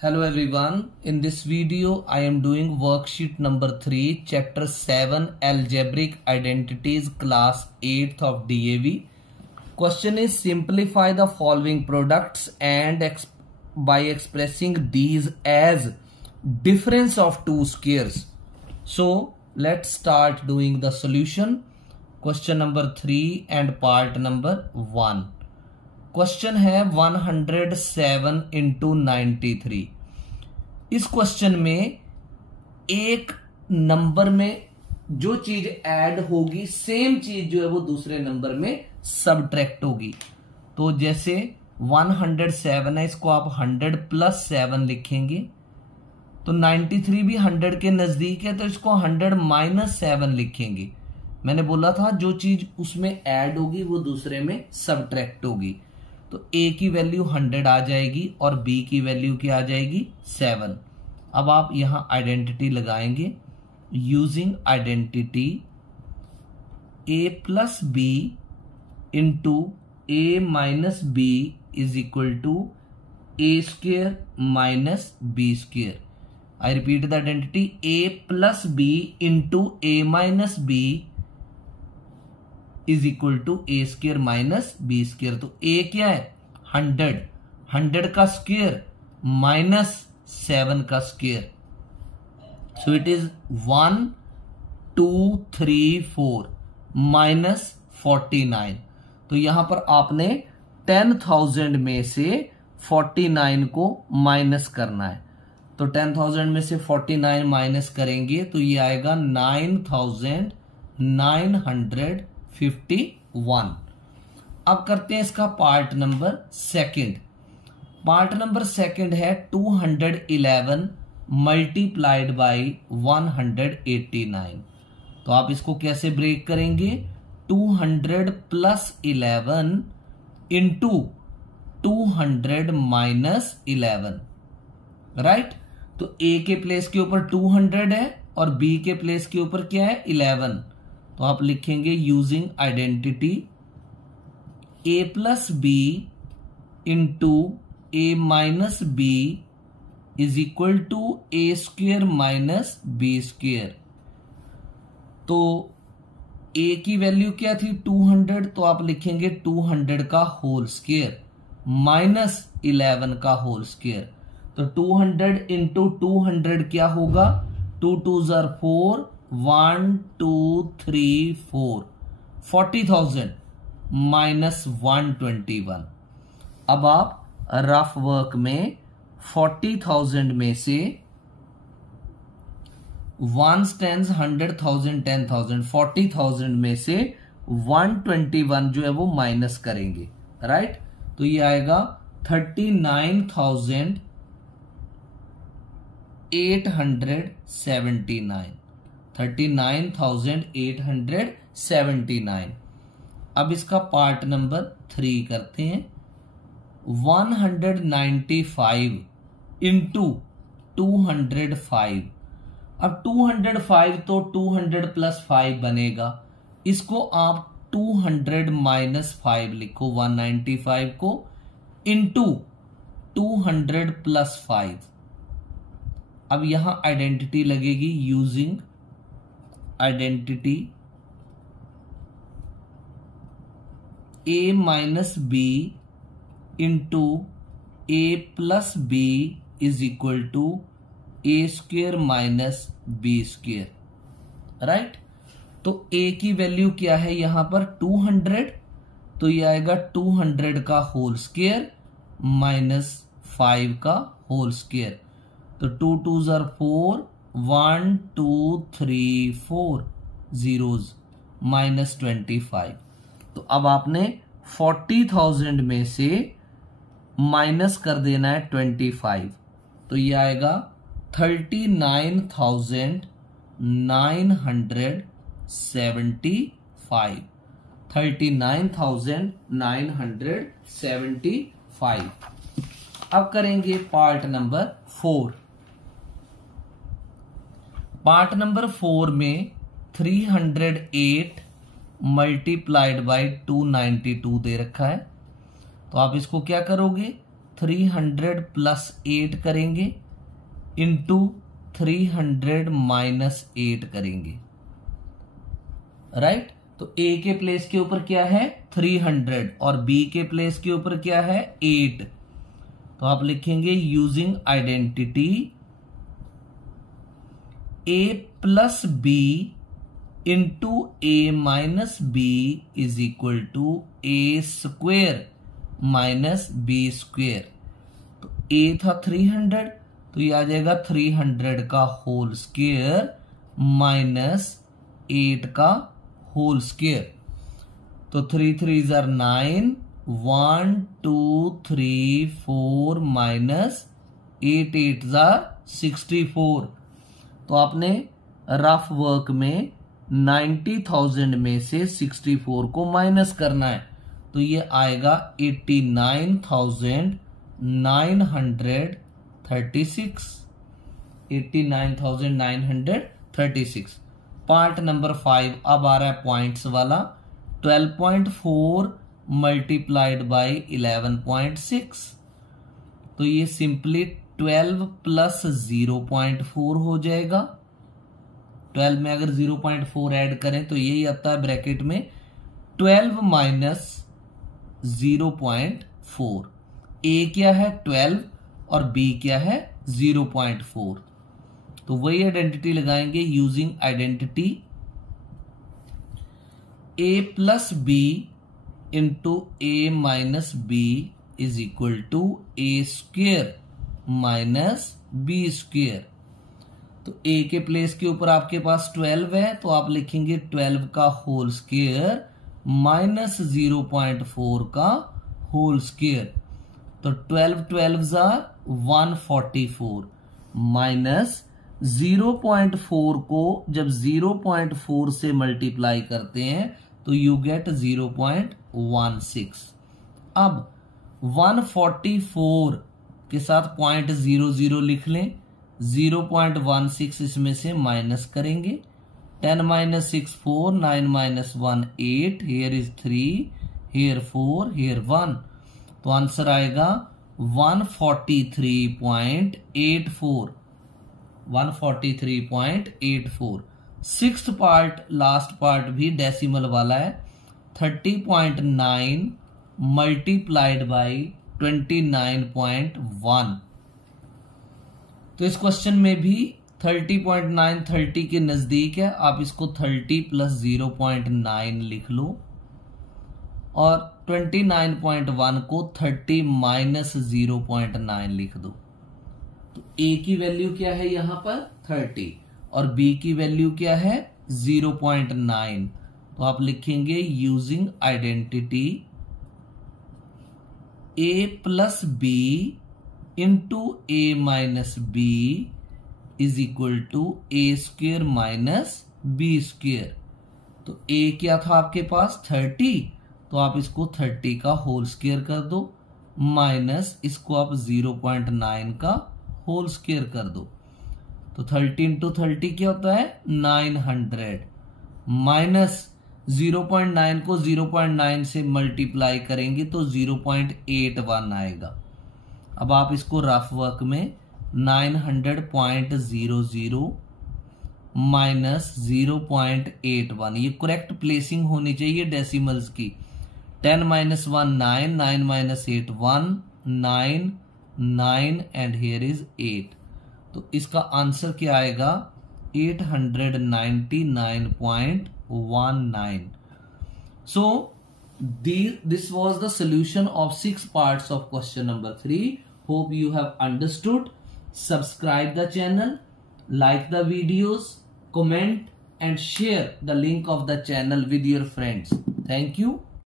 Hello everyone, in this video I am doing worksheet number 3 chapter 7 algebraic identities class 8th of DAV. Question is simplify the following products and by expressing these as difference of two squares. So let's start doing the solution. Question number 3 and part number 1. Question है 107 into 93। इस question में एक number में जो चीज add होगी same चीज जो है वो दूसरे नंबर में सबट्रैक्ट होगी। तो जैसे 107 है, इसको आप 100 प्लस 7 लिखेंगे, तो 93 भी 100 के नजदीक है, तो इसको 100 माइनस 7 लिखेंगे। मैंने बोला था जो चीज उसमें ऐड होगी वो दूसरे में सबट्रैक्ट होगी। तो a की वैल्यू 100 आ जाएगी और b की वैल्यू क्या आ जाएगी 7। अब आप यहां आइडेंटिटी लगाएंगे। Using identity a plus B into A minus B is equal to A square minus B square. I repeat the identity a plus B into A minus B is equal to A square minus B square. तो A क्या है 100 का square minus 7 का square. So it is 1 2 3 4 minus 49। तो यहां पर आपने 10,000 में से 49 को माइनस करना है। तो 10,000 में से 49 माइनस करेंगे तो ये आएगा 9,951। अब करते हैं इसका part number second. Part number second है 211 मल्टीप्लाइड बाय 189। तो आप इसको कैसे ब्रेक करेंगे? 200 प्लस 11 इंटू 200 माइनस 11, राइट। तो ए के प्लेस के ऊपर 200 है और बी के प्लेस के ऊपर क्या है 11। तो आप लिखेंगे using identity a plus B into A minus B is equal to A square minus B square. तो a की वैल्यू क्या थी 200, तो आप लिखेंगे 200 का होल स्क्वेयर माइनस 11 का होल स्क्वेयर। तो 200 इंटू 200 क्या होगा 2 2 4 1 2 3 4 40,000 माइनस 121। अब आप रफ वर्क में 40,000 में से 1 10 100,000 10,000 40,000 में से 121 जो है वो माइनस करेंगे, राइट। तो ये आएगा 39,879 39,879। अब इसका पार्ट नंबर 3 करते हैं। 195 इंटू 205। अब 205 तो 200 प्लस 5 बनेगा। इसको आप 200 माइनस 5 लिखो 195 को इंटू 200 प्लस 5। अब यहां आइडेंटिटी लगेगी using identity a minus B into A plus B is equal to A square minus B square, right. तो a की वैल्यू क्या है यहां पर 200, तो ये आएगा 200 का होल स्क्वेयर माइनस 5 का होल स्क्वेयर। तो 2 2 4 1 2 3 4 zeros माइनस 25। तो अब आपने 40,000 में से माइनस कर देना है 25। तो ये आएगा 39,975 39,975। अब करेंगे पार्ट नंबर 4। पार्ट नंबर 4 में 308 मल्टीप्लाइड बाय 292 दे रखा है। तो आप इसको क्या करोगे 300 प्लस 8 करेंगे इंटू 300 माइनस 8 करेंगे, राइट। तो ए के प्लेस के ऊपर क्या है 300 और बी के प्लेस के ऊपर क्या है 8। तो आप लिखेंगे using identity A plus B into A minus B is equal to A square minus B square. तो ए था 300, तो ये आ जाएगा 300 का होल स्क्वेयर माइनस 8 का होल स्क्वेयर। तो 3 3 are 9, 1 2 3 4 माइनस 8 8 are 64। तो आपने रफ वर्क में 90,000 में से 64 को माइनस करना है, तो ये आएगा 89,936। 89,936। पार्ट नंबर 5 अब आ रहा है पॉइंट्स वाला। 12.4 मल्टीप्लाइड बाई 11.6, तो ये सिंपली 12 प्लस 0.4 हो जाएगा। 12 में अगर 0.4 ऐड करें तो यही आता है ब्रैकेट में 12 माइनस 0.4। ए क्या है 12 और बी क्या है 0.4। तो वही आइडेंटिटी लगाएंगे using identity A plus B into A minus B is equal to A square minus B square. तो ए के प्लेस के ऊपर आपके पास 12 है, तो आप लिखेंगे 12 का होल स्क्वेयर माइनस 0.4 का होल स्क्वेयर। तो 12 12 are 144 माइनस 0.4 को जब 0.4 से मल्टीप्लाई करते हैं तो यू गेट 0.16। अब 144 के साथ 0.00 लिख लें, 0.16 इसमें से माइनस करेंगे। 10 minus 6 4, 9 minus 1 8, here is 3, here 4, here 1। तो आंसर आएगा 143.84। 143.84। सिक्स्थ पार्ट लास्ट पार्ट भी डेसिमल वाला है। 30.9 मल्टीप्लाइड बाई 29.1। तो इस क्वेश्चन में भी 30.9 30 के नजदीक है, आप इसको 30 प्लस 0.9 लिख लो और 29.1 को 30 माइनस 0.9 लिख दो। तो ए की वैल्यू क्या है यहां पर 30 और बी की वैल्यू क्या है 0.9। तो आप लिखेंगे using identity A plus B into A minus B is equal to A square minus B square. तो ए क्या था आपके पास 30, तो आप इसको 30 का होल स्क्वेयर कर दो माइनस इसको आप 0.9 का होल स्क्वेयर कर दो। तो 30 इंटू 30 क्या होता है 900 माइनस 0.9 को 0.9 से मल्टीप्लाई करेंगे तो 0.81 आएगा। अब आप इसको रफ वर्क में 900.00 माइनस 0.81, ये करेक्ट प्लेसिंग होनी चाहिए डेसिमल्स की। 10 minus 1 9, 9 minus 8 1, 9 9 and here is 8। तो इसका आंसर क्या आएगा 899.19। सो this was the solution of 6 parts of question number 3. Hope you have understood. Subscribe the channel, like the videos, comment and share the link of the channel with your friends. Thank you.